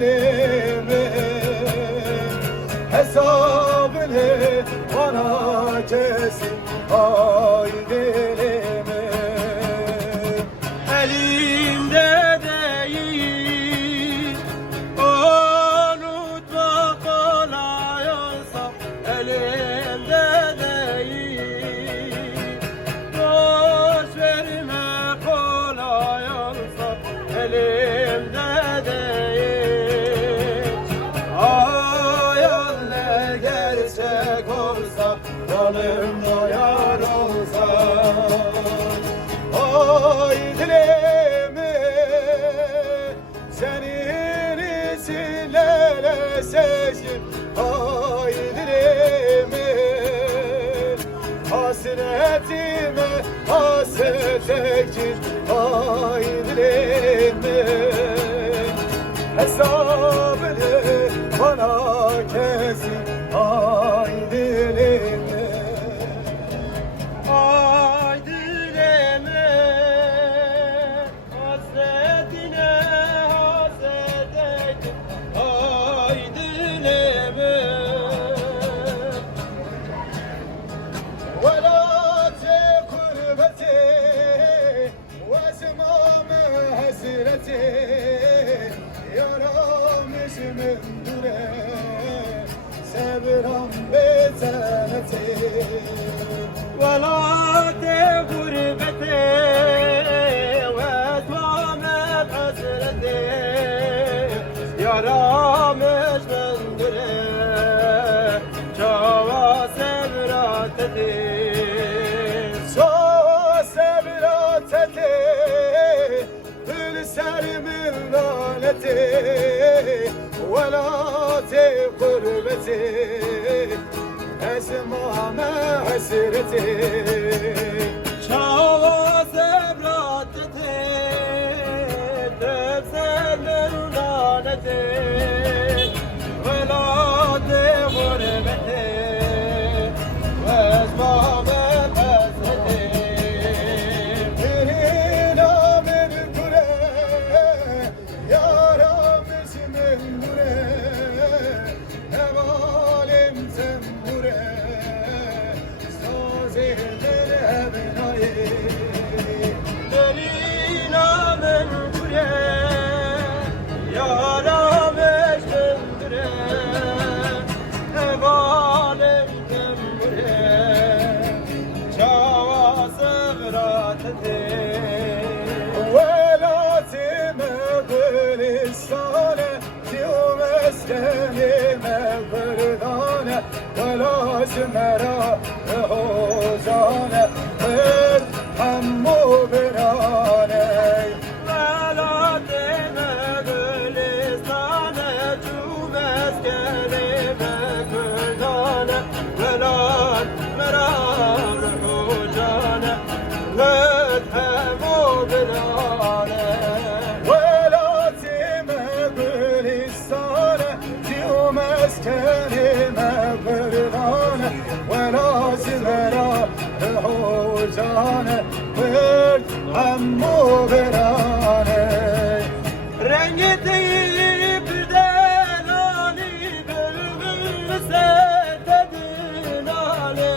dilimin hesabını bana kesin ay dilimin. Elimde değil, unutmak kolay olsa elimde değil. Boş verme kolay olsa elimde değil. Hayaller gerçek olsa, yanımda yar olsa. Ay dilimi senin isimlerle seçtim. Ay dilimi hasretime hasret ektim. Ay dilimi hesabını bana kesin. Ay dilimi. Ay dileme, hasretine hasret ettim. Ay dileme. ولا تقربتي واسمام حسرتي يرامش من دوره صبرم بزنتي ولا تغربتي واتمامت حسرتي يرامش من دره جوا سبراتتي سو صبراتي تلسر من لعنتي ولا تقربتي اسمام حسرتي جوا سبراتتي تبسل من لعنتي ولا تغربتي واسمامت حسرتي Birine bir kure yaramış min dure evalim zembure sazihler evnayi Derina menkure yaramış ömre evalem kemre çava sevratete velatime gülistane diyor meskenime gırdane velasmera hozane ver hammu birane velatime gülistane cümeskelime kırdane velat merar hocane vedhemu bilane velatime gülistane diyor meskenime gırdane velasmera hozane ver hammu birane rengi deyip delali bülbül setedin ali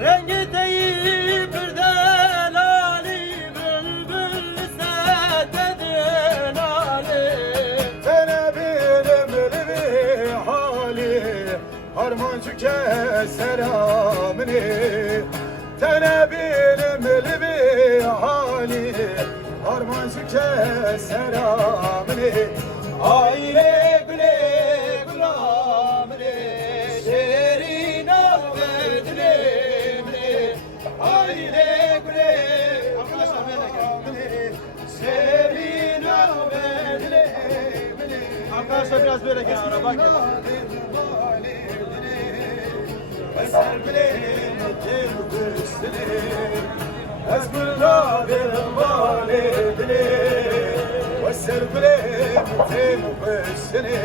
rengi deyip delali bülbül setedin ali Tenebirim bir hali harman çüke selamini Tenebirim bir hali harman çüke selamini Aile güle gulamini şerina verdini Aile güle gulamini şerina verdini arkadaşlar biraz böyle kenara bakın Eser bileyim tevküsünü Hezbollah benim validini Eser bileyim tevküsünü